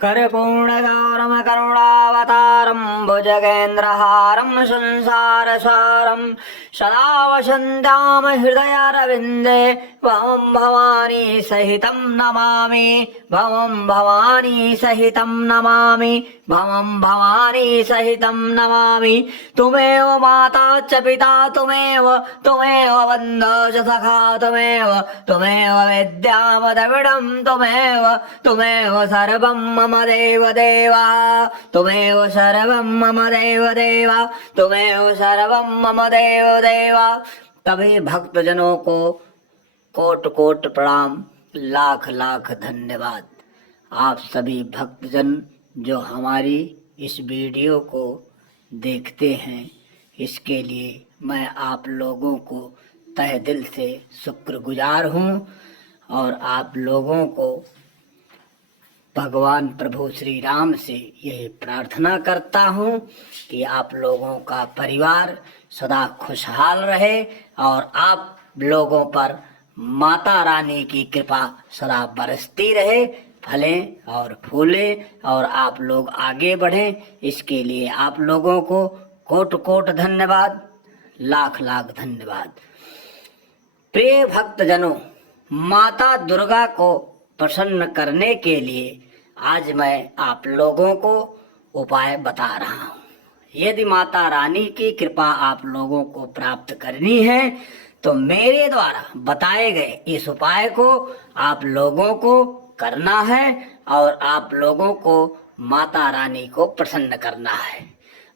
कर्पूर्णगौरम करुणावतारं भुजगेन्द्रहारं संसारसारं सदा वसन्तां हृदयारविन्दे भवं भवानी सहितं नमामि भवं भवानी सहितं नमामि भवं भवानी सहितं नमामि। तुमेव माता च पिता तुमेव बन्धो च सखा तुमेव विद्यावदविडं तुमेव सर्वं मम देव देवा तुमेव सर्वं मम देव देवा तुमेव सर्वं मम देव देवा। तभी भक्तजनों को कोट कोट प्रणाम, लाख लाख धन्यवाद। आप सभी भक्तजन जो हमारी इस वीडियो को देखते हैं, इसके लिए मैं आप लोगों को तहे दिल से शुक्रगुजार हूँ और आप लोगों को भगवान प्रभु श्री राम से यही प्रार्थना करता हूँ कि आप लोगों का परिवार सदा खुशहाल रहे और आप लोगों पर माता रानी की कृपा सदा बरसती रहे, फले और फूले और आप लोग आगे बढ़ें। इसके लिए आप लोगों को कोट कोट धन्यवाद, लाख लाख धन्यवाद। प्रिय भक्तजनों, माता दुर्गा को प्रसन्न करने के लिए आज मैं आप लोगों को उपाय बता रहा हूँ। यदि माता रानी की कृपा आप लोगों को प्राप्त करनी है तो मेरे द्वारा बताए गए इस उपाय को आप लोगों को करना है और आप लोगों को माता रानी को प्रसन्न करना है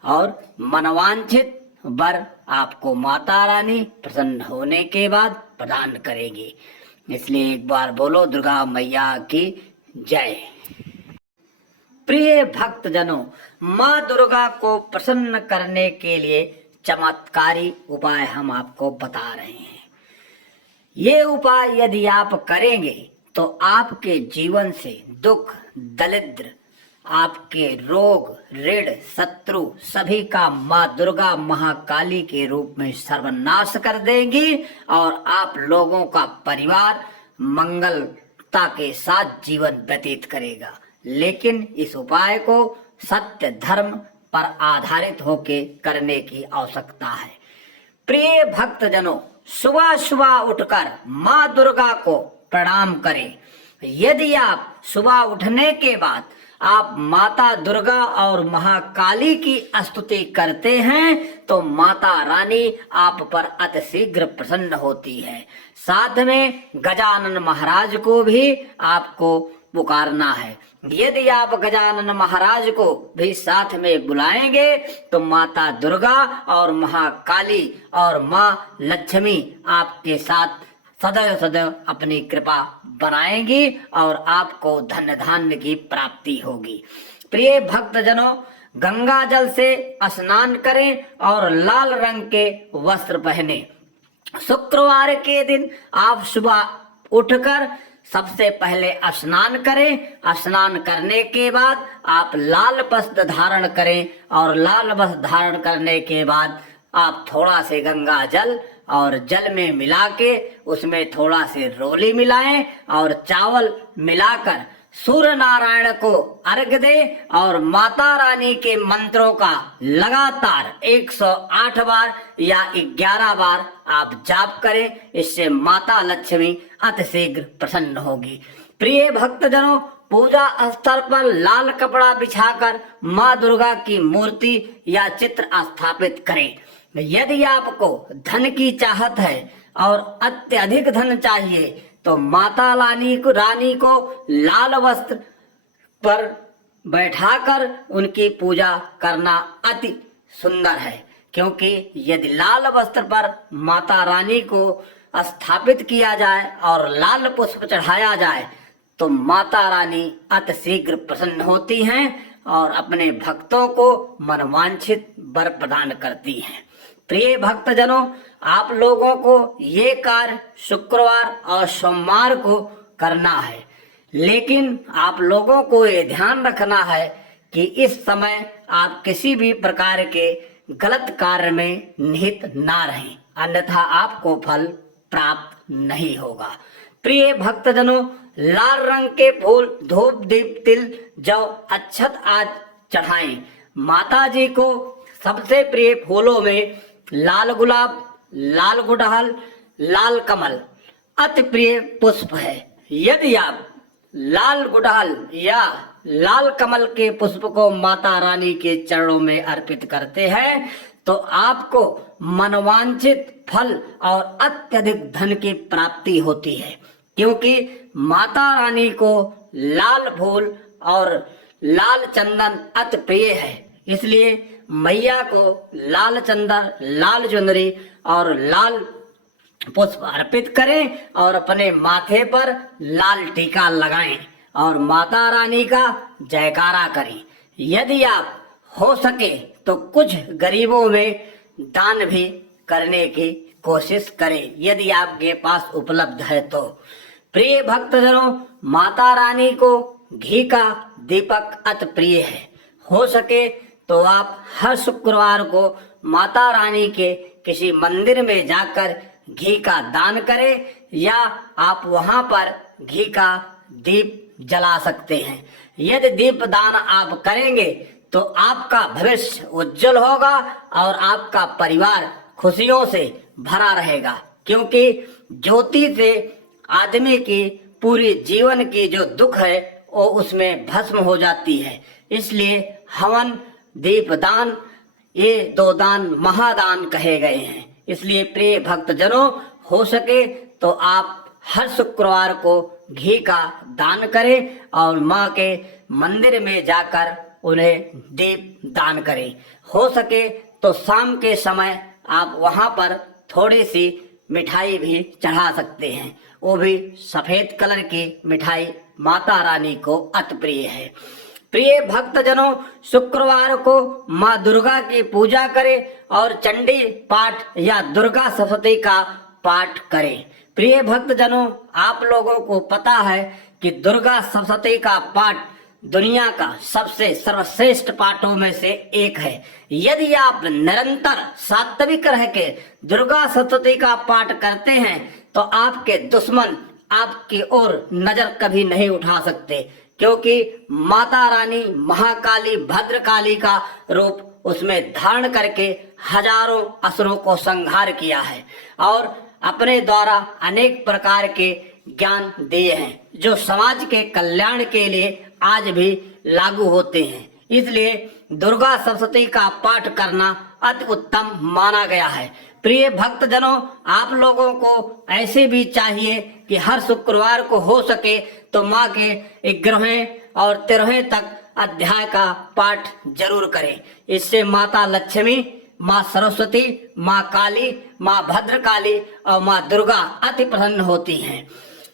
और मनवांछित वर आपको माता रानी प्रसन्न होने के बाद प्रदान करेगी। इसलिए एक बार बोलो दुर्गा मैया की जय। प्रिय भक्तजनों, माँ दुर्गा को प्रसन्न करने के लिए चमत्कारी उपाय हम आपको बता रहे हैं। ये उपाय यदि आप करेंगे तो आपके जीवन से दुख दरिद्र, आपके रोग ऋण शत्रु सभी का माँ दुर्गा महाकाली के रूप में सर्वनाश कर देंगी और आप लोगों का परिवार मंगलता के साथ जीवन व्यतीत करेगा। लेकिन इस उपाय को सत्य धर्म पर आधारित होकर करने की आवश्यकता है। प्रिय भक्तजनों, सुबह सुबह उठकर माँ दुर्गा को प्रणाम करें। यदि आप सुबह उठने के बाद आप माता दुर्गा और महाकाली की स्तुति करते हैं तो माता रानी आप पर अतिशीघ्र प्रसन्न होती है। साथ में गजानन महाराज को भी आपको पुकारना है। यदि आप गजानन महाराज को भी साथ में बुलाएंगे तो माता दुर्गा और महाकाली और माँ लक्ष्मी आपके साथ सदैव सदैव अपनी कृपा बनाएंगी और आपको धन धान्य की प्राप्ति होगी। प्रिय भक्तजनों, गंगा जल से स्नान करें और लाल रंग के वस्त्र पहने। शुक्रवार के दिन आप सुबह उठकर सबसे पहले स्नान करें। स्नान करने के बाद आप लाल वस्त्र धारण करें और लाल वस्त्र धारण करने के बाद आप थोड़ा से गंगा जल और जल में मिला के उसमें थोड़ा से रोली मिलाएं और चावल मिलाकर सूर्य नारायण को अर्घ दें और माता रानी के मंत्रों का लगातार 108 बार या 11 बार आप जाप करें। इससे माता लक्ष्मी अतिशीघ्र प्रसन्न होगी। प्रिय भक्तजनों, पूजा स्थल पर लाल कपड़ा बिछाकर माँ दुर्गा की मूर्ति या चित्र स्थापित करें। यदि आपको धन की चाहत है और अत्यधिक धन चाहिए तो माता रानी को लाल वस्त्र पर बैठाकर उनकी पूजा करना अति सुंदर है, क्योंकि यदि लाल वस्त्र पर माता रानी को स्थापित किया जाए और लाल पुष्प चढ़ाया जाए तो माता रानी अतिशीघ्र प्रसन्न होती हैं और अपने भक्तों को मनवांछित वर प्रदान करती हैं। प्रिय भक्तजनों, आप लोगों को ये कार्य शुक्रवार और सोमवार को करना है, लेकिन आप लोगों को ये ध्यान रखना है कि इस समय आप किसी भी प्रकार के गलत कार्य में निहित ना रहें, अन्यथा आपको फल प्राप्त नहीं होगा। प्रिय भक्तजनों, लाल रंग के फूल, धूप, दीप, तिल, जौ, अक्षत आज चढ़ाएं। माता जी को सबसे प्रिय फूलों में लाल गुलाब, लाल गुड़हल, लाल कमल अति प्रिय पुष्प है। यदि आप लाल गुड़हल या लाल कमल के पुष्प को माता रानी के चरणों में अर्पित करते हैं तो आपको मनोवांछित फल और अत्यधिक धन की प्राप्ति होती है, क्योंकि माता रानी को लाल फूल और लाल चंदन अति प्रिय है। इसलिए मैया को लाल चंदन, लाल चुनरी और लाल पुष्प अर्पित करें और अपने माथे पर लाल टीका लगाएं और माता रानी का जयकारा करें। यदि आप हो सके तो कुछ गरीबों में दान भी करने की कोशिश करें, यदि आपके पास उपलब्ध है तो। प्रिय भक्तजनों, माता रानी को घी का दीपक अति प्रिय है। हो सके तो आप हर शुक्रवार को माता रानी के किसी मंदिर में जाकर घी का दान करें या आप वहां पर घी का दीप जला सकते हैं। यदि दीप दान आप करेंगे तो आपका भविष्य उज्जवल होगा और आपका परिवार खुशियों से भरा रहेगा, क्योंकि ज्योति से आदमी की पूरी जीवन की जो दुख है वो उसमें भस्म हो जाती है। इसलिए हवन, दीप दान, ये दो दान महादान कहे गए हैं। इसलिए प्रिय भक्तजनों, हो सके तो आप हर शुक्रवार को घी का दान करें और माँ के मंदिर में जाकर उन्हें दीप दान करें। हो सके तो शाम के समय आप वहां पर थोड़ी सी मिठाई भी चढ़ा सकते हैं, वो भी सफेद कलर की मिठाई माता रानी को अति प्रिय है। प्रिय भक्तजनों, शुक्रवार को माँ दुर्गा की पूजा करें और चंडी पाठ या दुर्गा सप्तशती का पाठ करें। प्रिय भक्तजनों, आप लोगों को पता है कि दुर्गा सप्तशती का पाठ दुनिया का सबसे सर्वश्रेष्ठ पाठों में से एक है। यदि आप निरंतर सात्विक रह के दुर्गा सप्तशती का पाठ करते हैं तो आपके दुश्मन आपकी ओर नजर कभी नहीं उठा सकते, क्योंकि माता रानी महाकाली भद्रकाली का रूप उसमें धारण करके हजारों असुरों को संहार किया है और अपने द्वारा अनेक प्रकार के ज्ञान दिए हैं जो समाज के कल्याण के लिए आज भी लागू होते हैं। इसलिए दुर्गा सप्तशती का पाठ करना अति उत्तम माना गया है। प्रिय भक्तजनों, आप लोगों को ऐसे भी चाहिए कि हर शुक्रवार को हो सके तो माँ के 11वें और 13वें तक अध्याय का पाठ जरूर करें। इससे माता लक्ष्मी, माँ सरस्वती, माँ काली, माँ भद्रकाली और माँ दुर्गा अति प्रसन्न होती हैं।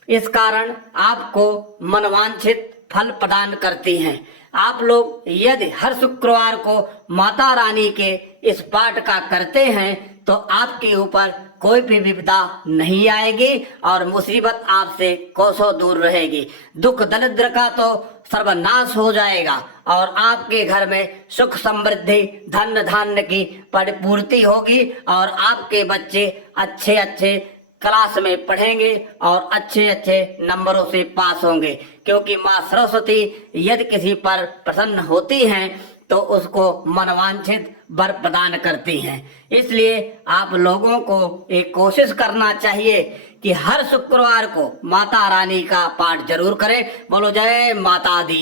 इस कारण आपको मनवांछित फल प्रदान करती हैं। आप लोग यदि हर शुक्रवार को माता रानी के इस पाठ का करते हैं तो आपके ऊपर कोई भी विपदा नहीं आएगी और मुसीबत आपसे कोसों दूर रहेगी। दुख दरिद्र का तो सर्वनाश हो जाएगा और आपके घर में सुख समृद्धि, धन धान्य की परिपूर्ति होगी और आपके बच्चे अच्छे अच्छे क्लास में पढ़ेंगे और अच्छे अच्छे नंबरों से पास होंगे, क्योंकि माँ सरस्वती यदि किसी पर प्रसन्न होती हैं तो उसको मनवांछित वर प्रदान करती हैं। इसलिए आप लोगों को एक कोशिश करना चाहिए कि हर शुक्रवार को माता रानी का पाठ जरूर करें। बोलो जय माता दी।